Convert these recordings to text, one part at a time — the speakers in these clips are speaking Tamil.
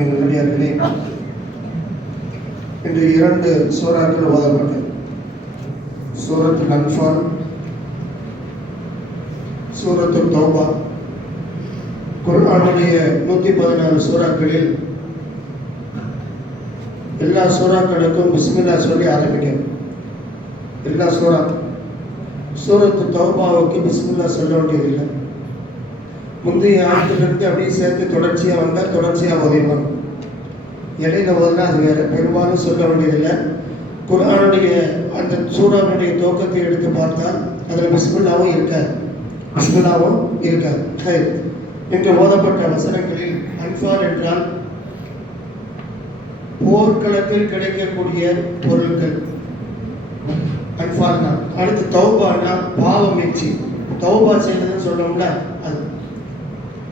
நல்லடியார்களே இன்று இரண்டு சூறாக்கள் ஓதப்பட்டது சூரத்து அன்ஃபால் சூரத்து தௌபா குரானுடைய நூற்றி பதினாறு சூறாக்களில் எல்லா சூறாக்களுக்கும் பிஸ்மில்லா சொல்லி ஆரம்பிக்கும் எல்லா சூறாக்கள் சூரத்து தௌபாவுக்கு பிஸ்மில்லா சொல்ல வேண்டியதில்லை. முந்தைய ஆயத்திலிருந்து அப்படியே சேர்த்து தொடர்ச்சியாக வந்தால் தொடர்ச்சியாக ஓதிடுவாங்க இடையில ஓதுனா அது வேறு. பெரும்பாலும் சொல்ல வேண்டியதில்லை. குர்ஆனுடைய அந்த சூறாவுடைய துவக்கத்தை எடுத்து பார்த்தால் அதில் பிஸ்மில்லாவும் இருக்காது. பிஸ்மில்லாவும் இருக்காது. ஹை இன்று ஓதப்பட்ட வசனங்களில் அன்பார் என்றால் போர்க்களத்தில் கிடைக்கக்கூடிய பொருட்கள் அன்பால்னா அடுத்து தௌபானா பாவம் மீட்சி தௌபா செய்யறதுன்னு சொல்றோம்ல அது.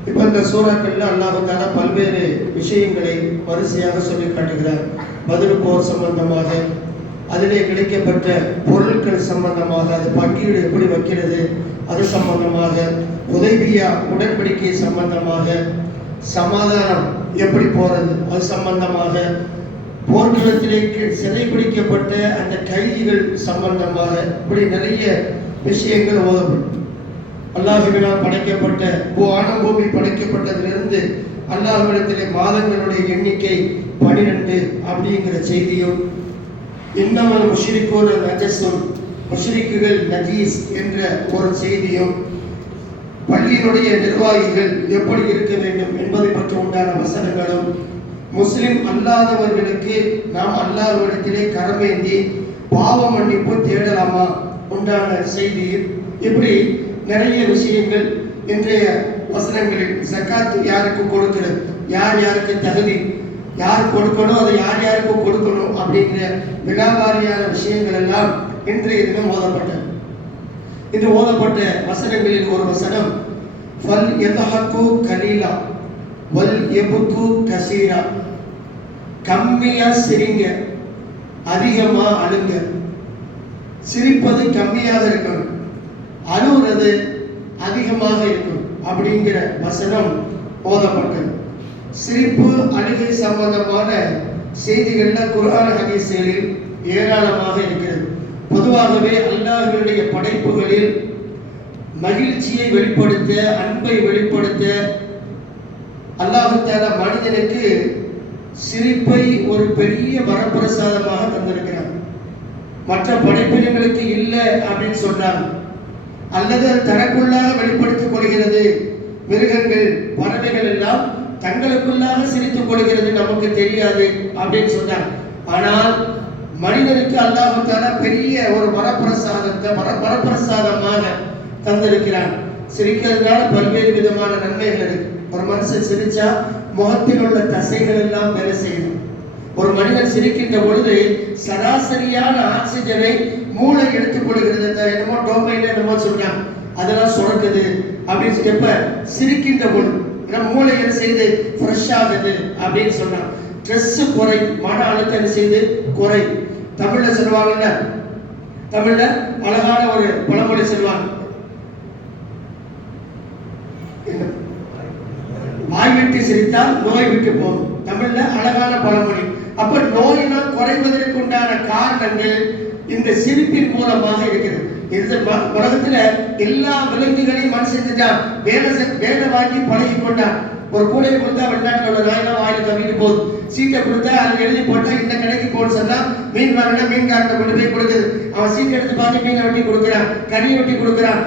இப்போ இந்த சூறாக்கள்ல அல்லாஹால பல்வேறு விஷயங்களை வரிசையாக சொல்லி காட்டுகிறார். பதில் போர் சம்பந்தமாக அதிலே கிடைக்கப்பட்ட பொருட்கள் சம்பந்தமாக அது பங்கீடு எப்படி வைக்கிறது அது சம்பந்தமாக உதவியா உடன்படிக்கை சம்பந்தமாக சமாதானம் எப்படி போறது அது சம்பந்தமாக போர்க்களத்திலே கி- பிடிக்கப்பட்ட அந்த கைதிகள் சம்பந்தமாக இப்படி நிறைய விஷயங்கள் ஓதப்படும். அல்லாஹுவினால் படைக்கப்பட்ட வானம் பூமி படைக்கப்பட்டதிலிருந்து அல்லாஹ்விடத்திலே மாதங்களுடைய எண்ணிக்கை பனிரெண்டு அப்படிங்கிற செய்தியும் இன்னமல் முஷ்ரிக்கோன நஜஸும் முஷ்ரிக்குகள் நஜீஸ் என்ற ஒரு செய்தியும் பள்ளியினுடைய நிர்வாகிகள் எப்படி இருக்க வேண்டும் என்பதை பற்றி உண்டான வசனங்களும் முஸ்லிம் அல்லாதவர்களுக்கு நாம் அல்லாஹ்விடத்திலே கரமேந்தி பாவ மன்னிப்பு தேடலாமா உண்டான செய்தியில் இப்படி நிறைய விஷயங்கள் இன்றைய வசனங்களில் ஜக்காத்து யாருக்கு கொடுக்கிறது? யார் யாருக்கு தகுதி? யார் கொடுக்கணும்? அதை யார் யாருக்கு கொடுக்கணும்? அப்படிங்கிற விழாவாரியான விஷயங்கள் எல்லாம் இன்றைய தினம் ஓதப்பட்டது. இன்று ஓதப்பட்ட வசனங்களில் ஒரு வசனம் ஃபல் யதஹக்கு கலீலா. வல் எபுத்து கசீரா கம்மியா சிரிங்க அதிகமா அழுங்க. சிரிப்பது கம்மியாக இருக்கணும். அழுகிறது அதிகமாக இருக்கும் அப்படிங்கிற வசனம் போதப்பட்டது. சிரிப்பு அழுகை சம்பந்தமான செய்திகள்ல குரான் ஹதீஸ்களில் ஏராளமாக இருக்கிறது. பொதுவாகவே அல்லாஹ்வினுடைய படைப்புகளில் மகிழ்ச்சியை வெளிப்படுத்த அன்பை வெளிப்படுத்த அல்லாஹு மனிதனுக்கு சிரிப்பை ஒரு பெரிய வரப்பிரசாதமாக தந்திருக்கிறார் மற்ற படைப்பினங்களுக்கு இல்லை அப்படின்னு சொல்றாங்க அல்லது அது தனக்குள்ளாக வெளிப்படுத்திக் கொள்கிறது. மிருகங்கள் பறவைகள் எல்லாம் தங்களுக்குள்ளாக சிரித்துக் கொள்கிறது நமக்கு தெரியாது அப்படின்னு சொன்னார் ஆனால் மனிதனுக்கு அல்லாஹுக்கான பெரிய ஒரு வரப்பிரசாதத்தை வர வரப்பிரசாதமாக தந்திருக்கிறான். சிரிக்கிறதுனால பல்வேறு விதமான நன்மைகள் இருக்கு. ஒரு மனுஷன் சிரிச்சா முகத்தில் உள்ள தசைகள் எல்லாம் வேலை செய்யணும் ஒரு மனிதன் சிரிக்கின்ற பொழுது சராசரியான ஆக்சிஜனை மூளை எடுத்துக் கொள்கிறது அந்த என்னமோ டோமைன் என்னமோ சொல்றாங்க அதெல்லாம் சுரக்குது அப்படின்னு எப்ப சிரிக்கின்ற பொழுது நம்ம மூளை என்ன செய்து ஃப்ரெஷ் ஆகுது அப்படின்னு சொன்னான் ஸ்ட்ரெஸ் குறை மன அழுத்தம் என்ன செய்து குறை. தமிழ்ல சொல்லுவாங்கல்ல தமிழ்ல அழகான ஒரு பழமொழி சொல்லுவாங்க என்ன? வாய் விட்டு சிரித்தால் நோய் விட்டு போகும். தமிழ்ல அழகான பழமொழி. அப்ப நோயினால் குறைவதற்கு உண்டான காரணங்கள் இந்த சிரிப்பின் மூலமாக இருக்கிறது. இந்த உலகத்துல எல்லா விலங்குகளையும் மனுஷன் செஞ்சான் வேலை செ- வேலை வாங்கி பழகி கொண்டான் ஒரு கூடையை கொடுத்தா வெளிநாட்டில் உள்ள நாயெல்லாம் வாயில் தவிட்டு போகுது. சீட்டை கொடுத்தா அதில் எழுதி போட்டா இந்த கடைக்கு போன்னு சொன்னா மீன் வாங்கினா மீன்காரனை கொண்டு போய் கொடுக்குது. அவன் சீட்டை எடுத்து பார்த்து மீனை வெட்டி கொடுக்குறான் கறியை வெட்டி கொடுக்குறான்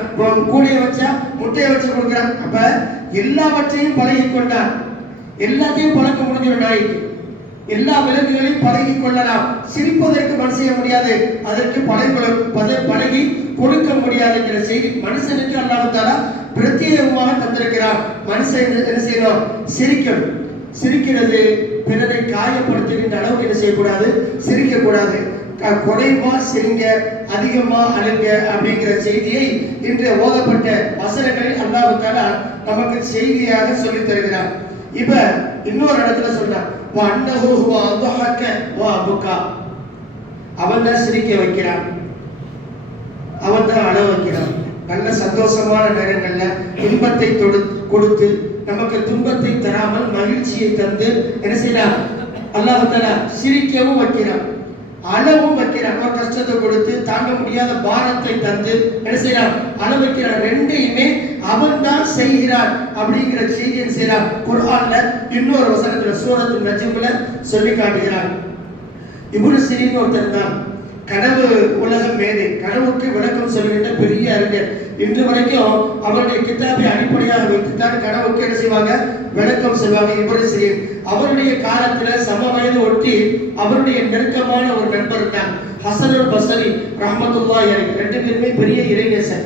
கூடையை வச்சா முட்டையை வச்சு கொடுக்குறான். அப்ப எல்லாவற்றையும் பழகி கொண்டான் எல்லாத்தையும் பழக்க முடிஞ்சிடும் நாய்க்கு. எல்லா விலங்குகளையும் பழகி கொள்ளலாம். சிரிப்பதற்கு மனு செய்ய முடியாது. அதற்கு பழகி பழகி கொடுக்க முடியாது என்கிற செய்தி மனுஷனுக்கு அல்லாஹால பிரத்யேகமாக தந்திருக்கிறார் மனுஷன் என்ன- செய்யணும்? சிரிக்கணும். சிரிக்கிறது பிறரை காயப்படுத்துகின்ற அளவுக்கு என்ன செய்யக்கூடாது? சிரிக்க கூடாது குறைவா சிரிங்க அதிகமா அழுங்க அப்படிங்கிற செய்தியை இன்று ஓதப்பட்ட வசனங்களில் அல்லாவுக்கான நமக்கு செய்தியாக சொல்லித் தருகிறார் இப்ப இன்னொரு இடத்துல சொல்றான் உன் அண்ணஹு ஹுவ அல்லாஹக்க வா அபுக்கா. அவன் தான் சிரிக்க வைக்கிறான். அவன் தான் அழ வைக்கிறான். நல்ல சந்தோஷமான நேரங்கள்ல இன்பத்தை கொடுத்து நமக்கு துன்பத்தை தராமல் மகிழ்ச்சியை தந்து என்ன செய்யலாம் அல்லாஹால சிரிக்கவும் வைக்கிறான். அளவும் வைக்கிறான். கஷ்டத்தை கொடுத்து தாங்க முடியாத பாரத்தை தந்து என்ன செய்யறான் அள வைக்கிறான் ரெண்டையுமே அவன் தான் செய்கிறான் அப்படிங்கிற செய்தியை செய்கிறான். குர்ஆன்ல இன்னொரு வசனத்துல சூரத்து நஜ்ம்ல சொல்லி காட்டுகிறான். இவரு சிரீன் ஒருத்தர் தான் கனவு உலகம் மேதை கனவுக்கு விளக்கம் சொல்கின்ற பெரிய அறிஞர். இன்று வரைக்கும் அவருடைய கிதாபை அடிப்படையாக வைத்துத்தான் கனவுக்கு என்ன செய்வாங்க? விளக்கம் செய்வாங்க இவரு சிரீன். அவருடைய காலத்துல சம வயது ஒட்டி அவருடைய நெருக்கமான ஒரு நண்பர் தான் ஹசனுல் பசரி ரஹமத்துல்லா ரெண்டு பேருமே பெரிய இறைநேசன்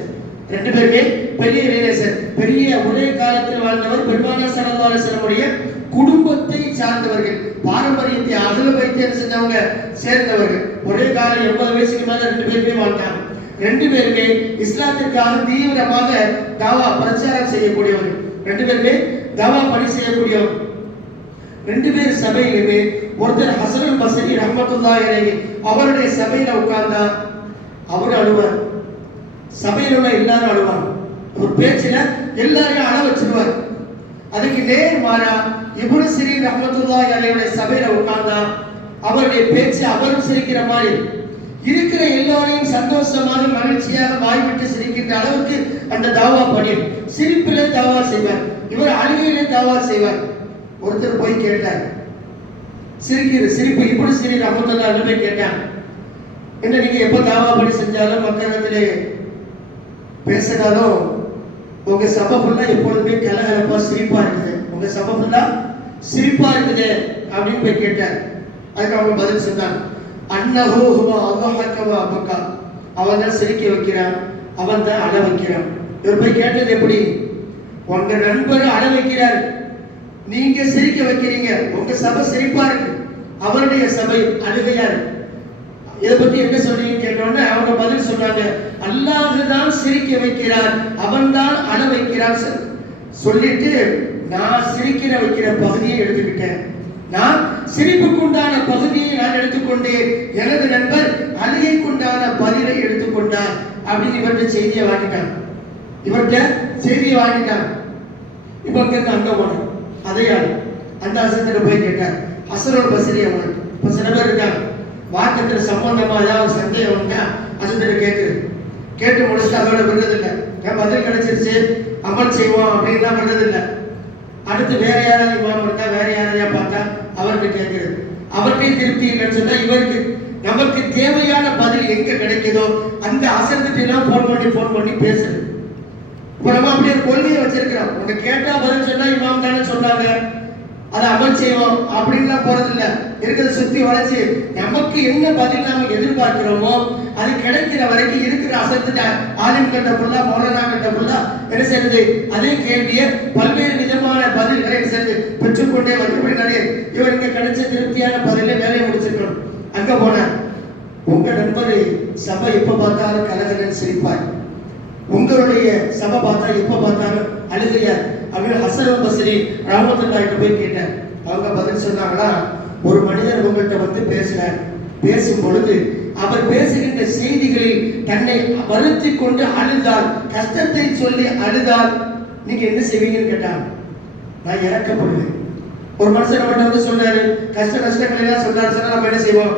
ரெண்டு பேருமே பெரிய இறைநேசர் பெரிய ஒரே காலத்தில் வாழ்ந்தவர் பெருமானா ஸல்லல்லாஹு குடும்பத்தை சார்ந்தவர்கள். பாரம்பரியத்தை அகல வைத்து என்ன செஞ்சவங்க? சேர்ந்தவர்கள். ஒரே காலம் எண்பது வயசுக்கு மேல ரெண்டு பேருமே வாழ்ந்தாங்க. ரெண்டு பேருமே இஸ்லாத்திற்காக தீவிரமாக தாவா பிரச்சாரம் செய்யக்கூடியவர்கள். ரெண்டு பேருமே தாவா பணி செய்யக்கூடியவர்கள். ரெண்டு பேர் சபையிலுமே ஒருத்தர் ஹசரன் பசரி ரஹமத்துல்லா இறங்கி அவருடைய சபையில உட்கார்ந்தா அவர் அழுவார். சபையில் உள்ள எல்லாரும் அழுவாங்க. ஒரு பேச்சில் எல்லாரையும் அழ வச்சிருவார். அதுக்கு நேர் மாறா இப்னு சிரீன் ரஹமத்துல்லா அலையுடைய சபையில உட்கார்ந்தா அவருடைய பேச்சு அவரும் சிரிக்கிற மாதிரி. இருக்கிற எல்லாரையும் சந்தோஷமாக மகிழ்ச்சியாக வாய் விட்டு சிரிக்கின்ற அளவுக்கு அந்த தாவா பணி சிரிப்பிலே தாவா செய்வார். இவர் அழுகையிலே தாவா செய்வார். ஒருத்தர் போய் கேட்டார். சிரிக்கிற சிரிப்பு. இப்படி சிரி ரஹமத்துல்லா அலுவலை கேட்டான். என்ன நீங்க எப்ப தாவா பணி செஞ்சாலும் மக்களிடத்திலே பேசினாலும் உங்க சபை ஃபுல்லா எப்பொழுதுமே கலகலப்பா சிரிப்பா இருக்குது. உங்க சபை ஃபுல்லா சிரிப்பா இருக்குது அப்படின்னு போய் கேட்டார். அதுக்கு அவங்க பதில் சொன்னாங்க. அன்னஹோ அல்லாஹக்கவா அபக்கா அவன் தான் சிரிக்க வைக்கிறான். அவன் தான் அழ வைக்கிறான். இவர் போய் கேட்டது எப்படி? உங்க நண்பர் அழ வைக்கிறார். நீங்க சிரிக்க வைக்கிறீங்க. உங்க சபை சிரிப்பா இருக்கு. அவருடைய சபை அழுகையா இருக்கு. இதை பத்தி என்ன சொல்றீங்க கேட்டோன்னே அவங்க பதில் சொன்னாங்க அல்லாஹ் தான் சிரிக்க வைக்கிறார் அவன் தான் அழ வைக்கிறான். சொல்லிட்டு நான் சிரிக்கிற வைக்கிற பகுதியை எடுத்துக்கிட்டேன். நான் சிரிப்புக்குண்டான பகுதியை நான் எடுத்துக்கொண்டேன். எனது நண்பர் அழுகைக்குண்டான பதிலை எடுத்துக்கொண்டார் அப்படின்னு இவர்கிட்ட செய்தியை வாங்கிட்டான். இவர்கிட்ட செய்தியை வாங்கிட்டான். இப்ப அங்க இருந்து அதையாள் அந்த அசத்துல போய் கேட்டார். அசரோட பசரி அவன் இப்ப சில பேர் இருக்காங்க. வாக்கத்துல சம்பந்தமா ஏதாவது சந்தேகம் வந்தா அசத்துல கேட்குது. கேட்டு முடிச்சுட்டு அதோட விடுறதில்லை. ஏன் பதில் கிடைச்சிருச்சு? அமல் செய்வோம் அப்படின்லாம் விடுறதில்லை. அடுத்து வேற யாராவது இமாம் இருந்தா வேற யாரையா பார்த்தா அவருக்கு கேட்கிறது அவர்கிட்ட திருப்தி இல்லைன்னு சொன்னா இவருக்கு நமக்கு தேவையான பதில் எங்க கிடைக்குதோ அந்த அசந்துட்டு ஃபோன் போன் பண்ணி போன் பண்ணி பேசுறது அப்புறமா நம்ம அப்படியே ஒரு கொள்கையை வச்சிருக்கிறோம். உங்க கேட்டா பதில் சொன்னா இமாம் தானே சொன்னாங்க. அதை அமல் செய்வோம் அப்படின்லாம் போறதில்லை. இருக்கிறத சுத்தி வளைச்சு நமக்கு என்ன பதில் நாம எதிர்பார்க்கிறோமோ அது கிடைக்கிற வரைக்கும் இருக்கிற அசத்துட்ட ஆலிம் கட்ட ஃபுல்லா மௌலனா கட்ட ஃபுல்லா என்ன செய்யறது அதே கேள்வியை பல்வேறு விதமான பதில்களை என்ன செய்யறது பெற்றுக்கொண்டே வந்து நிறைய இவர் இங்க கிடைச்ச திருப்தியான பதில வேலையை முடிச்சிருக்கணும். அங்க போன உங்க நண்பர் சபை எப்ப பார்த்தாலும் கலகலன்னு சிரிப்பார். உங்களுடைய சபை பார்த்தா எப்ப பார்த்தாலும் அழுகையார் அப்படின்னு ஹசன் பசரி ராமத்துல்லாஹிட்ட போய் கேட்டேன் அவங்க பதில் சொன்னாங்களா? ஒரு மனிதர் உங்கள்கிட்ட வந்து பேசினார். பேசும் பொழுது அவர் பேசுகின்ற செய்திகளில் தன்னை வருத்தி கொண்டு அழுதால் கஷ்டத்தை சொல்லி அழுதால் நீங்க என்ன செய்வீங்கன்னு கேட்டாங்க நான் இறக்கப்படுவேன் ஒரு மனுஷன் நம்மகிட்ட வந்து சொன்னாரு கஷ்ட நஷ்டங்கள் எல்லாம் சொல்றாரு சொன்னா நம்ம என்ன செய்வோம்?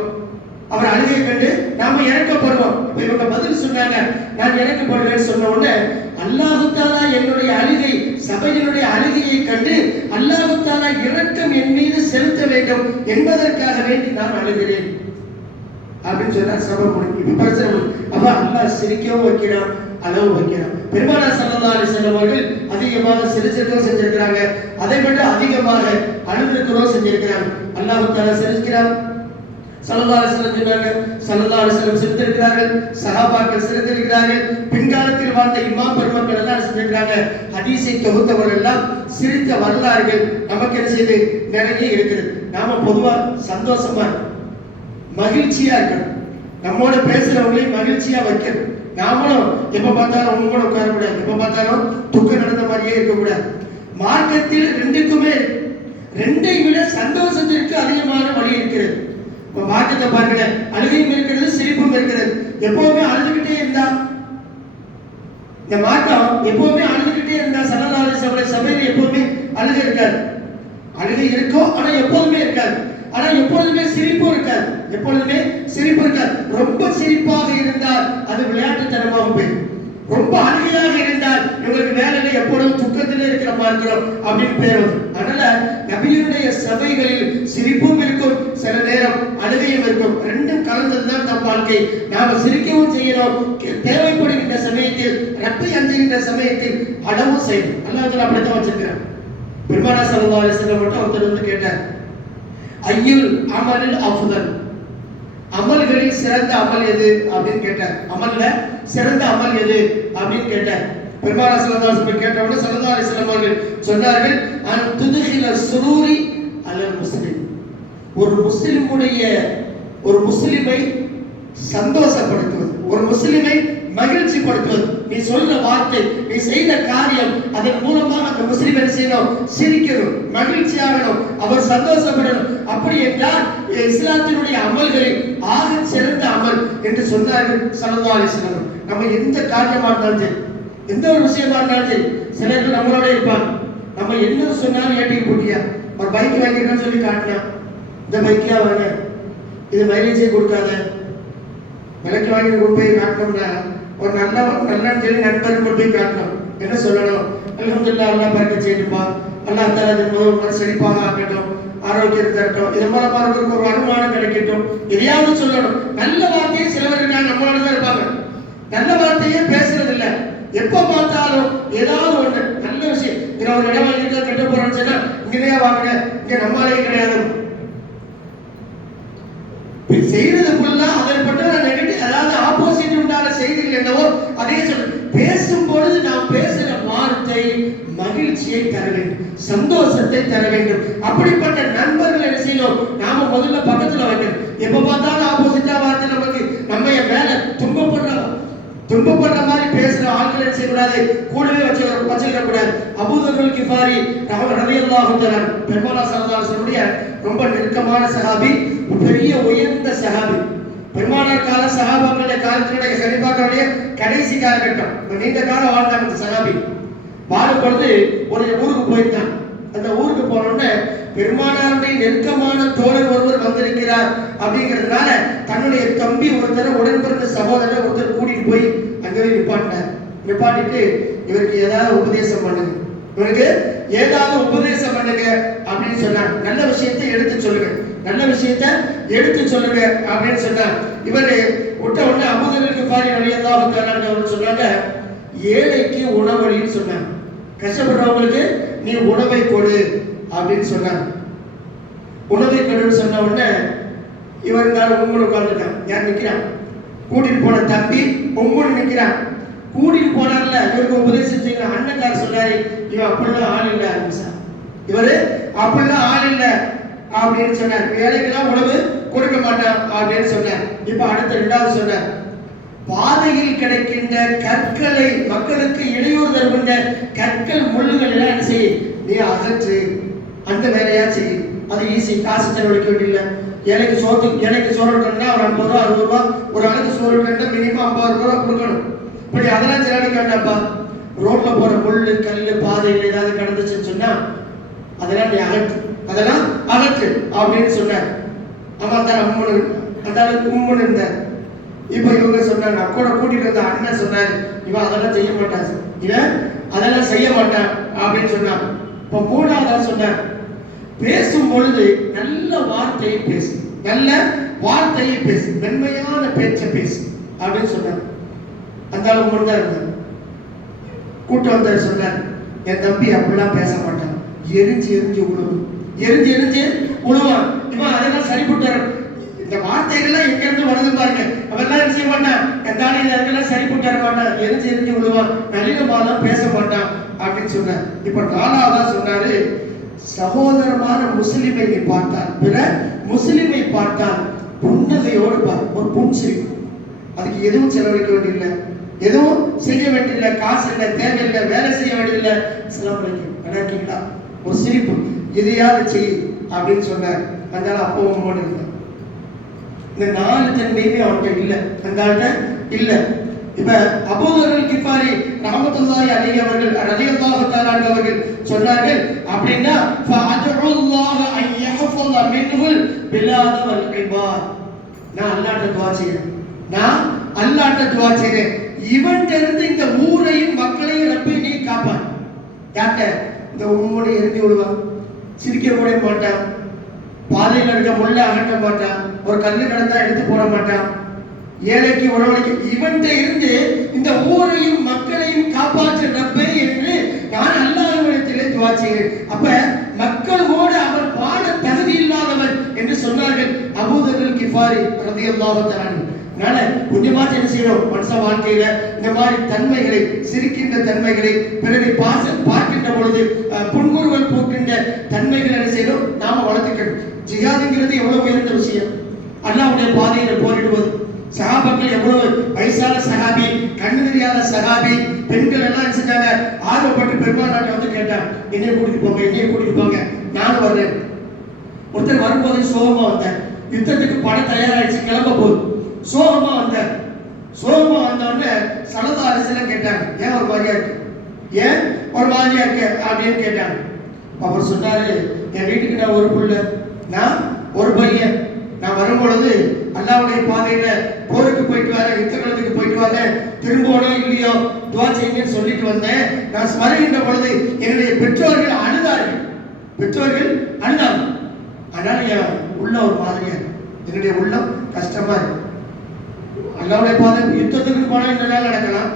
அவர் அழுகையை கண்டு நாம இறக்கப்படுவோம். இப்ப இவங்க பதில் சொன்னாங்க நான் இறக்கப்படுவேன்னு சொன்ன உடனே அல்லாஹுத்தாலா என்னுடைய அழுகை சபையினுடைய அழுகையை கண்டு அல்லாஹுத்தாலா இரக்கம் என் மீது செலுத்த வேண்டும் என்பதற்காக வேண்டி நான் அழுகிறேன். அப்படின்னு சொன்னா சபை முடிஞ்சு அப்ப அல்லாஹ் சிரிக்கவும் வைக்கிறான் அளவு வைக்கிறான். பெருமானா சல்லா அலி அவர்கள் அதிகமாக சிரிச்சிருக்கவும் செஞ்சிருக்கிறாங்க. அதை விட அதிகமாக அழுந்திருக்கிறோம் செஞ்சிருக்கிறாங்க. அல்லாஹுத்தாலா சிரிக்கிறான் சல்லா சொன்னாங்க சல்லா அலிஸ்லம் சிரித்திருக்கிறார்கள் சஹாபாக்கள் சிரித்திருக்கிறார்கள் பின்காலத்தில் வாழ்ந்த இமாம் பெருமக்கள் எல்லாம் செஞ்சிருக்கிறாங்க ஹதீஸை தொகுத்தவர்கள் எல்லாம் சிரித்த வரலாறுகள் நமக்கு என்ன செய்து நிறைய இருக்குது நாம பொதுவா சந்தோஷமா மகிழ்ச்சியா இருக்கணும். நம்மோட பேசுறவங்களையும் மகிழ்ச்சியா வைக்கணும். நாமளும் எப்ப பார்த்தாலும் உங்க கூட உட்காரக்கூடாது எப்ப பார்த்தாலும் துக்கம் நடந்த மாதிரியே இருக்கக்கூடாது. மார்க்கத்தில் ரெண்டுக்குமே ரெண்டை விட சந்தோஷத்திற்கு அதிகமான வழி இருக்கிறது. இப்ப மார்க்கத்தை பாருங்களேன் அழுகையும் இருக்கிறது சிரிப்பும் இருக்கிறது. எப்பவுமே அழுதுகிட்டே இருந்தா இந்த மாற்றம் எப்பவுமே அழுதுகிட்டே இருந்தா சரணாலய சபை சபையில எப்பவுமே அழுகை இருக்காது. அழுகை இருக்கும் ஆனா எப்போதுமே இருக்காது. ஆனா எப்பொழுதுமே சிரிப்பும் இருக்காது. எப்பொழுதுமே சிரிப்பு இருக்காது. ரொம்ப சிரிப்பாக இருந்தால் அது விளையாட்டுத்தனமாக போயிடும். ரொம்ப அழுகையாக இருந்தால் இவங்களுக்கு வேலையில எப்பொழுதும் துக்கத்தில் இருக்கிற மாதிரி இருக்கிறோம் அப்படின்னு பேர் வரும். அதனால நபியினுடைய சபைகளில் சிரிப்பும் இருக்கும். சில நேரம் இருக்கும். ரெண்டும் கலந்ததுதான் நம் வாழ்க்கை. நாம சிரிக்கவும் செய்யணும். தேவைப்படுகின்ற சமயத்தில் ரப்பை அஞ்சுகின்ற சமயத்தில் அடவும் செய்யணும். அல்லாஹ் அப்படித்தான் வச்சிருக்கிறேன். பெருமானா சல்லா அலிஸ்லாம் மட்டும் ஒருத்தர் வந்து கேட்டார். ஐயுல் அமலில் அஃதல்? அமல்களில் சிறந்த அமல் எது? அப்படின்னு கேட்டார். அமல்ல சிறந்த அமல் எது? அப்படின்னு கேட்டார். பெருமானா சல்லா அலிஸ்லாம் கேட்ட உடனே சல்லா அலிஸ்லாம் அவர்கள் சொன்னார்கள் அன் துதுகில சுரூரி அல்ல முஸ்லிம். ஒரு முஸ்லிமுடைய ஒரு முஸ்லிமை சந்தோஷப்படுத்துவது ஒரு முஸ்லிமை மகிழ்ச்சிப்படுத்துவது. நீ சொன்ன வார்த்தை நீ செய்த காரியம் அதன் மூலமாக அந்த முஸ்லிம் என்ன செய்யணும்? சிரிக்கணும் மகிழ்ச்சியாகணும் அவர் சந்தோஷப்படணும். அப்படி என்றால் இஸ்லாத்தினுடைய அமல்களில் ஆக சிறந்த அமல் என்று சொன்னார்கள் சல்லல்லாஹு அலைஹி நம்ம எந்த காரியமா இருந்தாலும் சரி எந்த ஒரு விஷயமா இருந்தாலும் சரி சிலர்கள் நம்மளோட இருப்பாங்க. நம்ம என்ன சொன்னாலும் ஏட்டிக்கு போட்டியா? ஒரு பைக் வாங்கிருக்கேன்னு சொல்லி காட்டினா இந்த பைக்கியா வாங்க இது மைலேஜே கொடுக்காத. விலைக்கு வாங்கி கொண்டு போய் காட்டணும்னா ஒரு நல்ல நல்லன்னு சொல்லி நண்பர் கொண்டு போய் காட்டணும். என்ன சொல்லணும்? அலமதுல்லா அல்லா பறக்க செய்யட்டுப்பா அல்லா தர முதல் செழிப்பாக ஆகட்டும் ஆரோக்கியத்தை தரட்டும். இது மூலமா அவர்களுக்கு ஒரு வருமானம் கிடைக்கட்டும். எதையாவது சொல்லணும். நல்ல வார்த்தையை சிலவர் இருக்காங்க நம்மளோட தான் இருப்பாங்க. நல்ல வார்த்தையே பேசுறது இல்ல எப்ப பார்த்தாலும் ஏதாவது ஒண்ணு நல்ல விஷயம். இங்க ஒரு இடம் வாங்கிட்டு கட்ட போறேன்னு சொன்னா இங்கேயே வாங்க இங்க நம்மளாலே கிடையாது. செய்யறது ஃபுல்லா அதற்பட்ட நெகட்டிவ் அதாவது ஆப்போசிட் உண்டான செய்திகள் என்னவோ அதே சொல்ல பேசும் பொழுது நாம் பேசுகிற வார்த்தை மகிழ்ச்சியை தர வேண்டும் சந்தோஷத்தை தர வேண்டும். அப்படிப்பட்ட நண்பர்கள் என்ன செய்யணும்? நாம முதல்ல பக்கத்துல வைக்கணும். எப்ப பார்த்தாலும் ஆப்போசிட்டா வார்த்தை நமக்கு நம்ம மேல துன்பப்படுற துன்பப்படுற மாதிரி பேசுற ஆட்கள் என்ன செய்யக்கூடாது? கூடவே வச்சு வச்சுக்கிற கூடாது அபூதர்கள் கிஃபாரி ரலியல்லாஹு தஆலா பெருமானா சல்லல்லாஹு ரொம்ப நெருக்கமான சஹாபி. பெரிய உயர்ந்த சகாபி. பெருமானார் கால சஹாபாக்களுடைய காலத்தினுடைய ஹலிஃபாக்களுடைய கடைசி காலகட்டம். நீண்ட காலம் வாழ்ந்தாங்க அந்த சகாபி. வாழும் ஒரு ஊருக்கு போயிருந்தான் அந்த ஊருக்கு போனோடனே பெருமானாருடைய நெருக்கமான தோழர் ஒருவர் வந்திருக்கிறார் அப்படிங்கிறதுனால தன்னுடைய தம்பி ஒருத்தர் உடன் பிறந்த சகோதரர் ஒருத்தர் கூட்டிட்டு போய் அங்கே போய் நிப்பாட்டினார். நிப்பாட்டிட்டு இவருக்கு ஏதாவது உபதேசம் பண்ணுங்க. இவருக்கு ஏதாவது உபதேசம் பண்ணுங்க அப்படின்னு சொன்னார். நல்ல விஷயத்தை எடுத்து சொல்லுங்க. நல்ல விஷயத்தை எடுத்து சொல்லுங்க அப்படின்னு சொன்னார். இவர் விட்ட உடனே அமுதனுக்கு பாரி வழியதாக சொன்னாங்க ஏழைக்கு உணவழின்னு சொன்னாங்க. கஷ்டப்படுறவங்களுக்கு நீ உணவை கொடு அப்படின்னு சொன்னாங்க உணவை கொடுன்னு சொன்ன உடனே இவர் இருந்தாலும் உங்களை உட்கார்ந்துருக்கான் யார் நிற்கிறான் கூட்டிட்டு போன தம்பி உங்களும் நிற்கிறான் கூட்டிட்டு போனார்ல இவருக்கு உபதேசிச்சீங்க செய்யணும் அண்ணக்கார் சொன்னாரு இவன் அப்படிலாம் ஆள் இல்லை ஆரம்பிச்சா இவரு அப்படிலாம் ஆள் இல்லை அப்படின்னு சொன்னேன் வேலைக்கெல்லாம் உணவு கொடுக்க மாட்டான் அப்படின்னு சொன்னேன் இப்ப அடுத்த ரெண்டாவது சொன்னேன் பாதையில் கிடைக்கின்ற கற்களை மக்களுக்கு இடையூறு தருகின்ற கற்கள் முள்ளுகள் எல்லாம் என்ன செய்ய நீ அகற்று. அந்த வேலையா செய். அது ஈஸி காசு செலவழிக்க வேண்டிய எனக்கு சோத்து எனக்கு சோறு ஒரு ஐம்பது ரூபா அறுபது ரூபா ஒரு ஆளுக்கு சோறு விட்டா மினிமம் ஐம்பது ரூபா கொடுக்கணும். இப்படி அதெல்லாம் செலவழிக்க வேண்டாம்ப்பா. ரோட்ல போற முள்ளு கல் பாதையில் ஏதாவது கடந்துச்சுன்னு சொன்னா அதெல்லாம் நீ அகற்று. அதெல்லாம் அகற்று அப்படின்னு சொன்னார். அவன் அந்த அம்மனு அந்த அளவுக்கு கும்முன்னு இருந்தார். இப்போ இவங்க சொன்னாங்க கூட கூட்டிட்டு வந்த அண்ணன் சொன்னாரு இவன் அதெல்லாம் செய்ய மாட்டான். இவன் அதெல்லாம் செய்ய மாட்டான் அப்படின்னு சொன்னான். இப்போ மூணாவதா சொன்னார். பேசும் பொழுது நல்ல வார்த்தையை பேசு நல்ல வார்த்தையை பேசு மென்மையான பேச்சை பேசு அப்படின்னு சொன்னார். அந்த அளவு மட்டும் தான் இருந்தார். கூட்டம் வந்தார் சொன்னார் என் தம்பி அப்படிலாம் பேச மாட்டான். எரிஞ்சு எரிஞ்சு உழுவும். எரிஞ்சு எரிஞ்சு உழுவான் இவன் அதெல்லாம் சரிப்பட்டு இந்த வார்த்தைகள்லாம் எங்க இருந்து வருது பாருங்க. அவெல்லாம் என்ன செய்ய மாட்டான். எந்த ஆளு இதெல்லாம் சரிப்பட்டு வர மாட்டான். எரிஞ்சு எரிஞ்சு விழுவான் நளினமாலாம் பேச மாட்டான் அப்படின்னு சொன்னார். இப்ப நாலாவதா சொன்னாரு சகோதரமான முஸ்லிமை நீ பார்த்தால் பிற முஸ்லிமை பார்த்தால் புன்னகையோடு பார். ஒரு புன்சிரிப்பு அதுக்கு எதுவும் செலவழிக்க வேண்டியதில்லை. எதுவும் செய்ய வேண்டியதில்லை. காசு இல்லை தேவையில்லை வேலை செய்ய வேண்டியதில்லை. செலவழிக்கும் நல்லா ஒரு சிரிப்பு. இதையாவது செய் அப்படின்னு சொன்னார். அந்த ஆள் அப்பவும் போட்டு இருந்தார். இந்த நாலு தன்மையுமே அவன்கிட்ட இல்லை. அந்த ஆள்கிட்ட இல்லை. இப்ப அபூதர்கள் கிஃபாரி ரஹமத்துல்லாஹி அலைஹி அவர்கள் ரலியல்லாஹு தஆலா அவர்கள் சொன்னார்கள் அப்படின்னா ஃபஅதுல்லாஹ அன் யஹஃபஸ மின்ஹுல் பிலாத வல் இபாத். நான் அல்லாஹ்ட்ட துவா செய்றேன். நான் அல்லாஹ்ட்ட துவா செய்றேன். இவன்ட்ட இருந்து இந்த ஊரையும் மக்களையும் ரப்பி நீ காப்பான் யார்கிட்ட? இந்த உம்மோட எரிஞ்சு விடுவான் சிரிக்க கூட மாட்டான் பாதையில் இருக்க முள்ள அகட்ட மாட்டான். ஒரு கல் கிடந்தா எடுத்து போட மாட்டான். ஏழைக்கு உணவளிக்க இவன்கிட்ட இருந்து இந்த ஊரையும் மக்களையும் காப்பாற்ற ரப்பே என்று நான் அல்லாஹ்விடத்திலே துவா செய்கிறேன். அப்ப மக்களோடு அவர் வாழ தகுதி இல்லாதவன் என்று சொன்னார்கள் அபூதர்கள் கிஃபாரி ரலியல்லாஹு தஆலா அதனால புண்ணியமாற்ற என்ன செய்யணும்? மனுஷ வாழ்க்கையில இந்த மாதிரி தன்மைகளை சிரிக்கின்ற தன்மைகளை பிறரை பாச பார்க்கின்ற பொழுது புன்முறுவல் போக்கின்ற தன்மைகளை என்ன செய்யணும்? நாம வளர்த்துக்கணும். ஜிகாதுங்கிறது எவ்வளவு உயர்ந்த விஷயம். அல்லாவுடைய பாதையில போரிடுவது. சகாபாக்கள் எவ்வளவு வயசான சகாபி கண்ணு தெரியாத சகாபி பெண்கள் எல்லாம் செஞ்சாங்க? ஆர்வப்பட்டு பெருமாள் வந்து கேட்டாங்க என்னைய கூட்டிட்டு போங்க என்னைய கூட்டிட்டு போங்க நானும் வர்றேன். ஒருத்தர் வரும்போது சோகமா வந்தேன் யுத்தத்துக்கு படம் தயாராகிடுச்சு கிளம்ப போகுது. சோகமா வந்தார். சோகமா வந்தோடனே சனத அரசியல கேட்டாங்க ஏன் ஒரு மாதிரியா இருக்கு? ஏன் ஒரு மாதிரியா இருக்கு? அப்படின்னு கேட்டாங்க. அவர் சொன்னாரு என் வீட்டுக்கு நான் ஒரு புள்ள. நான் ஒரு பையன். நான் வரும்பொழுது அல்லாவுடைய பாதையில போருக்கு போயிட்டு வரேன் யுத்தகலத்துக்கு போயிட்டு வரேன். திரும்பணும் இல்லையோ துவா செய்யுங்கன்னு சொல்லிட்டு வந்தேன். நான் வருகின்ற பொழுது என்னுடைய பெற்றோர்கள் அழுதார்கள். பெற்றோர்கள் அழுதாங்க. அதனால என் உள்ள ஒரு மாதிரியா இருக்கு. என்னுடைய உள்ளம் கஷ்டமா இருக்கு. அல்லாவுடைய பாதம் யுத்தத்துக்கு போனா இந்த நாள் நடக்கலாம்.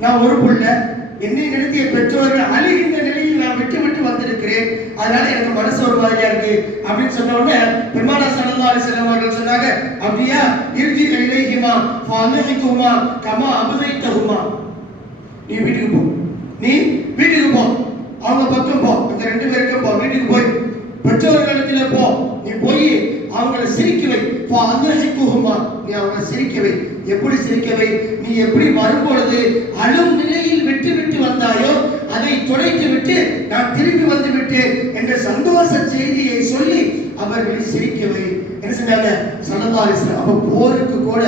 நான் ஒரு புள்ள என்னை நிறுத்திய பெற்றோர்கள் அழுகின்ற நிலையில் நான் விட்டு விட்டு வந்திருக்கிறேன். அதனால எனக்கு மனசு ஒரு மாதிரியா இருக்கு அப்படின்னு சொன்ன உடனே பெருமானா சல்லல்லாஹு அலைஹி அவர்கள் சொன்னாங்க அப்படியா இறுதி இலைஹிமா ஃபஅலஹிகுமா கமா அபதைத்தஹுமா. நீ வீட்டுக்கு போ. நீ வீட்டுக்கு போ. அவங்க பக்கம் போ. அந்த ரெண்டு பேருக்கும் போ. வீட்டுக்கு போய். பெற்றோர்களிடத்துல போ. நீ போய் அவங்கள சிரிக்க வை. ஃபஅலஹிகுமா நீ அவங்கள சிரிக்க வை. எப்படி சிரிக்க வை? நீ எப்படி வரும்பொழுது அழும் நிலையில் விட்டு விட்டு வந்தாயோ அதை துடைத்து விட்டு நான் திரும்பி வந்து விட்டு என்ற சந்தோஷ செய்தியை சொல்லி அவர்களை சிரிக்க வை. என்ன செஞ்சாங்க சனதாரிசன் அப்ப போருக்கு கூட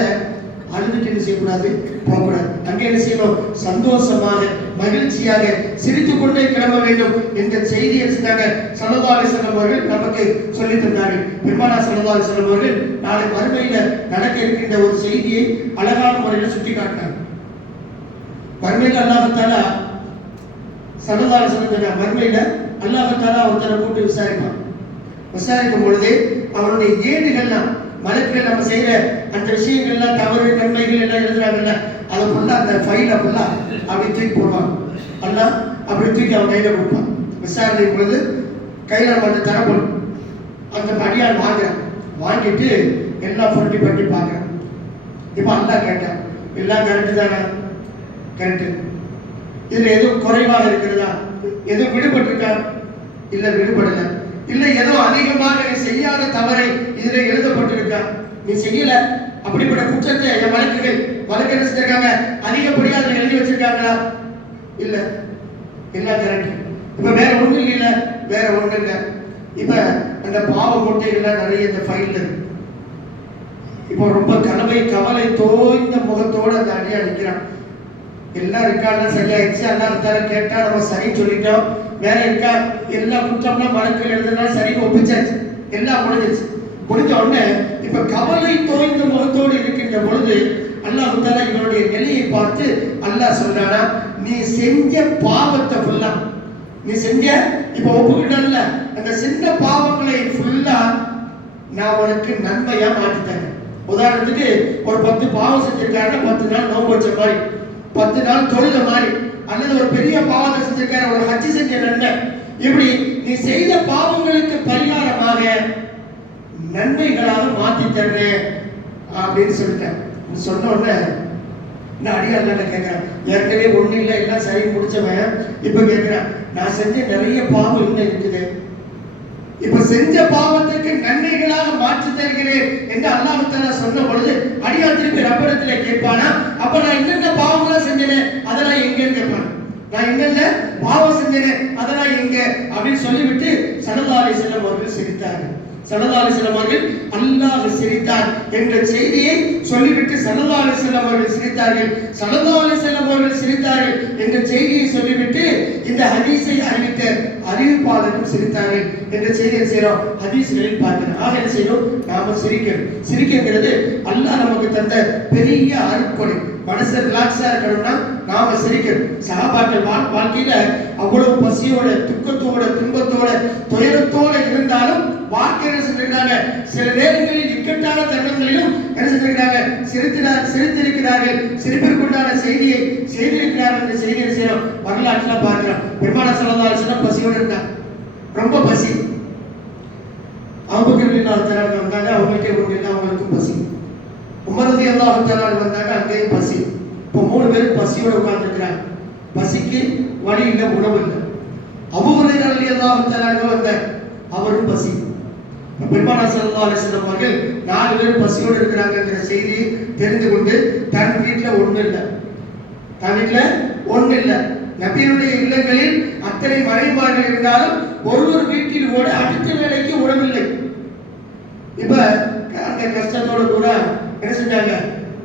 அழுதுட்டு என்ன செய்யக்கூடாது? போகக்கூடாது. அங்கே என்ன செய்யணும்? சந்தோஷமாக மகிழ்ச்சியாக சிரித்து கொண்டே கிளம்ப வேண்டும் என்ற செய்தியை சொன்னாங்க சல்லல்லாஹு செல்லம் அவர்கள் நமக்கு சொல்லி தந்தார்கள். பெருமானா சல்லல்லாஹு செல்லம் அவர்கள் நாளை மறுமையில நடக்க இருக்கின்ற ஒரு செய்தியை அழகான முறையில் சுட்டி காட்டினார் வறுமையில் அல்லாஹத்தாலா சல்லல்லாஹு செல்லம் சொன்னார் அல்லாஹத்தாலா ஒருத்தரை கூட்டு விசாரிப்பான். விசாரிக்கும் பொழுது அவனுடைய ஏடுகள்லாம் மலக்குகள் நம்ம செய்கிற அந்த விஷயங்கள்லாம் தவறு நன்மைகள் எல்லாம் எழுதுறாங்கல்ல அதை கொண்டு அந்த ஃபைலை ஃபுல்லா அப்படி தூக்கி போடுவான் அல்லா அப்படி தூக்கி அவன் கையில் கொடுப்பான். விசாரணை பொழுது கையில் நம்ம அந்த தரப்படும் அந்த அடியான் வாங்குறேன் வாங்கிட்டு எல்லாம் புரட்டி பட்டி பார்க்குறேன். இப்போ அல்லா கேட்டேன் எல்லாம் கரெக்டு தானே? கரெக்டு இதில் எதுவும் குறைவாக இருக்கிறதா? எதுவும் விடுபட்டிருக்கா? இல்லை விடுபடலை. இல்லை ஏதோ அதிகமாக நீ செய்யாத தவறை இதில் எழுதப்பட்டிருக்க. நீ செய்யல. அப்படிப்பட்ட குற்றத்தை என் வழக்குகள் வழக்கு என்ன செஞ்சிருக்காங்க? அதிகப்படியா அதில் எழுதி வச்சிருக்காங்களா? இல்ல. எல்லாம் கரெக்ட் இப்ப வேற ஒண்ணு இல்ல வேற ஒண்ணு இல்ல. இப்ப அந்த பாவ மூட்டைகள்லாம் நிறைய இந்த ஃபைல் இருக்கு. இப்போ ரொம்ப கனவை கவலை தோய்ந்த முகத்தோடு அந்த அடியா நிற்கிறான் எல்லாம் ரெக்கார்ட்லாம் சரியாயிடுச்சு அண்ணா தர கேட்டா நம்ம சரி சொல்லிட்டோம். வேற இருக்கா? எல்லா குற்றம்லாம் வழக்கில் எழுதுனா சரி ஒப்பிச்சாச்சு. எல்லாம் முடிஞ்சிருச்சு. முடிஞ்ச உடனே இப்ப கவலை தோய்ந்த முகத்தோடு இருக்கின்ற பொழுது அல்லாஹ் தாலா இவனுடைய நிலையை பார்த்து அல்லாஹ் சொல்றானா நீ செஞ்ச பாவத்தை ஃபுல்லா நீ செஞ்ச இப்ப ஒப்புக்கிட்டல அந்த சின்ன பாவங்களை ஃபுல்லா நான் உனக்கு நன்மையா மாற்றி உதாரணத்துக்கு ஒரு பத்து பாவம் செஞ்சிருக்காருன்னா பத்து நாள் நோம்பு வச்ச மாதிரி பத்து நாள் தொழுத மாதிரி அல்லது ஒரு பெரிய பாவத்தை செஞ்சிருக்காரு ஒரு ஹஜ்ஜி செஞ்ச நன்மை இப்படி நீ செய்த பாவங்களுக்கு பரிகாரமாக நன்மைகளாக மாத்தி தர்றேன் அப்படின்னு சொல்லிட்டேன் சொன்ன உடனே இந்த அடியார்ல கேட்கிறேன் ஏற்கனவே ஒண்ணு இல்லை எல்லாம் சரி முடிச்சவன். இப்ப கேட்கிறேன் நான் செஞ்ச நிறைய பாவம் இன்னும் இருக்குது. இப்ப செஞ்ச பாவத்துக்கு நன்மைகளாக மாற்றி தருகிறேன் என்று அல்லாஹால சொன்ன பொழுது அடியா திருப்பி ரப்பரத்திலே கேட்பானா அப்ப நான் என்னென்ன பாவங்களா செஞ்சேனே அதெல்லாம் எங்கன்னு கேட்பான்? நான் என்னென்ன பாவம் செஞ்சேனே அதெல்லாம் எங்க? அப்படின்னு சொல்லிவிட்டு சல்லல்லாஹு அலைஹி அவர்கள் சிரித்தார்கள். சல்லல்லாஹு அவர்கள் அல்லாஹ் சிரித்தார் என்ற செய்தியை சொல்லிவிட்டு சல்லல்லாஹு அவர்கள் சிரித்தார்கள். சல்லல்லாஹு அவர்கள் சிரித்தார்கள் என்ற செய்தியை சொல்லிவிட்டு இந்த ஹதீஸை அறிவித்த அறிவிப்பாளரும் சிரித்தார்கள் என்ற செய்தியை செய்யறோம்? ஹதீஸ்களில் பார்க்கிறோம். ஆக என்ன செய்யணும்? நாம சிரிக்கணும். சிரிக்கிறது அல்லாஹ் நமக்கு தந்த பெரிய அருட்கொடை. மனசு ரிலாக்ஸா இருக்கணும்னா நாம சிரிக்கணும். சகாபாக்கள் வாழ் வாழ்க்கையில அவ்வளவு பசியோட துக்கத்தோட துன்பத்தோட துயரத்தோட இருந்தாலும் வாழ்க்கை என்ன செஞ்சிருக்காங்க சில நேரங்களில் இக்கட்டான தருணங்களிலும் என்ன செஞ்சிருக்காங்க சிரித்தினார் சிரித்திருக்கிறார்கள். சிரிப்பிற்குண்டான செய்தியை செய்திருக்கிறார்கள். என்ற செய்தியை செய்யறோம் வரலாற்றுல பார்க்கிறோம் பெருமான சொல்லதாலும் பசியோடு இருந்தாங்க ரொம்ப பசி அவங்க வந்தாங்க அவங்களுக்கே ஒன்று இல்லை அவங்களுக்கும் பசி உமரதி அல்லாஹ் வந்தாங்க அங்கேயும் பசி. இப்போ மூணு பேரும் பசியோட உட்கார்ந்துருக்கிறாங்க. பசிக்கு வழி இல்லை உணவு இல்லை. அவ்வளவு அலி அல்லாஹ் தலான் வந்த அவரும் பசி. இப்ப பெருமானா சல்லா அலிஸ்லாம் அவர்கள் நாலு பேர் பசியோடு இருக்கிறாங்கங்கிற செய்தி தெரிந்து கொண்டு தன் வீட்டில் ஒன்றும் இல்லை. தன் வீட்டில் ஒன்றும் இல்லை. நபியனுடைய இல்லங்களில் அத்தனை மறைமார்கள் இருந்தாலும் ஒரு ஒரு வீட்டில் கூட அடுத்த நிலைக்கு உணவில்லை. இப்ப அந்த கஷ்டத்தோட கூட என்ன செஞ்சாங்க?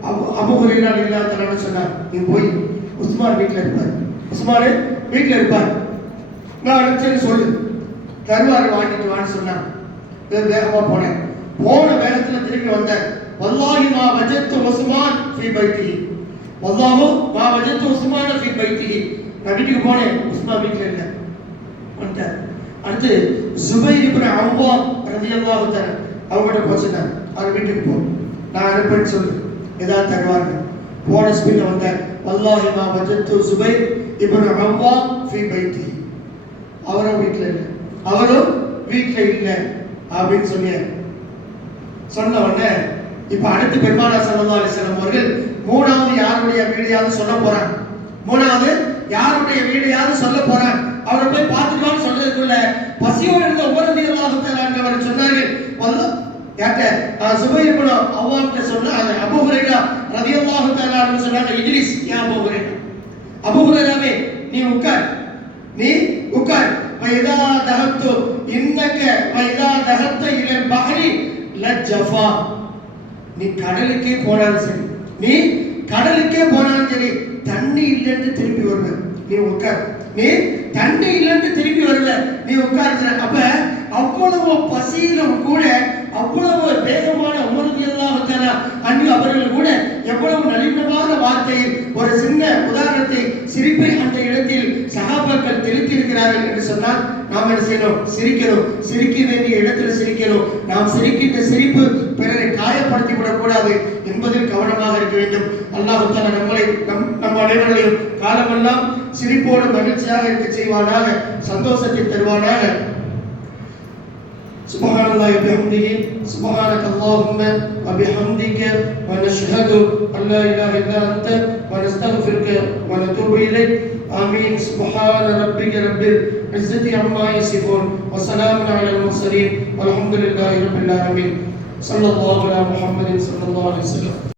அபு அபுஹுரைரான் இல்லாதன்னு சொன்னார் நீ போய் உஸ்மான் வீட்டில் இருப்பார். உஸ்மானே வீட்டில் இருப்பார். நான் அனுப்பிச்சேன்னு சொல்லு. தருவார் வாங்கிட்டு வான்னு சொன்னான் வேகமாக போனேன். போன வேகத்தில் திரும்பி வந்தேன். வல்லாஹி மா வஜத்து உஸ்மான் ஃபீ பைத்தி வல்லாஹு மா வஜத்து உஸ்மான் ஃபீ பைத்தி நான் வீட்டுக்கு போனேன். உஸ்மான் வீட்டில் இல்லை. வந்துட்டார். அடுத்து சுபை இப்னு அவ்வாம் ரலியல்லாஹு தர அவங்ககிட்ட போச்சுட்டார் அவர் வீட்டுக்கு போ. நான் அனுப்பேன்னு சொல்லு. ஏதாவது தருவார்கள். போன ஸ்பீட்ல வந்தேன் வல்லாஹி மா வஜத்து சுபை இப்னு அவ்வா ஃபீ பைத்தி. அவரும் வீட்டில் இல்லை. அவரும் வீட்டில் இல்லை அப்படின்னு சொல்லி சொன்ன உடனே இப்போ அடுத்து பெருமானா சல்லா அலிஸ்லாம் அவர்கள் மூணாவது யாருடைய வீடியாவது சொல்ல போறாங்க. மூணாவது யாருடைய வீடியாவது சொல்ல போறாங்க. அவரை போய் பார்த்துக்கலாம்னு சொல்றதுக்குள்ள பசியோடு இருந்த ஒவ்வொரு அல்லாஹ் அவர் சொன்னார்கள் யார்கிட்ட சுபைர் இப்னு அவ்வாம்கிட்ட சொன்ன அது அபூ ஹுரைரா ரலியல்லாஹு தஆலான்னு சொன்னாங்க இஜ்லிஸ் யா அபூ ஹுரைரா? அபூ ஹுரைராவே நீ உட்கார். நீ உட்கார். பைதா தஹத்து இன்னக்க வைதா தஹத்த இலல் பஹரி லஜஃபா நீ கடலுக்கே போனாலும் சரி நீ கடலுக்கே போனாலும் சரி தண்ணி இல்லைன்னு திரும்பி வருவ. நீ உட்கார். நீ தண்ணி இல்லைன்னு திரும்பி வருவ. நீ உட்கார் அப்ப அவ்வளவு பசியிலும் கூட அவ்வளவு வேகமான உமர்தியல்லாஹத்தால அன்று அவர்கள் கூட எவ்வளவு நளினமான வார்த்தையில் ஒரு சின்ன உதாரணத்தை சிரிப்பை அந்த இடத்தில் சகாபாக்கள் தெளித்திருக்கிறார்கள் என்று சொன்னால் நாம் என்ன செய்யணும்? சிரிக்கணும். சிரிக்க வேண்டிய இடத்துல சிரிக்கணும். நாம் சிரிக்கின்ற சிரிப்பு பிறரை காயப்படுத்தி விடக்கூடாது என்பதில் கவனமாக இருக்க வேண்டும். அல்லாஹ் தாலா நம்மளை நம் நம் அனைவர்களையும் காலமெல்லாம் சிரிப்போடு மகிழ்ச்சியாக இருக்க செய்வானாக சந்தோஷத்தை தருவானாக. سبحان الله وبحمده سبحانك اللهم وبحمدك ونشهد أن لا إله إلا أنت ونستغفرك ونتوب إليك. آمين. سبحان ربك رب العزة عما يصفون وسلام على المرسلين والحمد لله رب العالمين. صلى الله على محمد صلى الله عليه وسلم.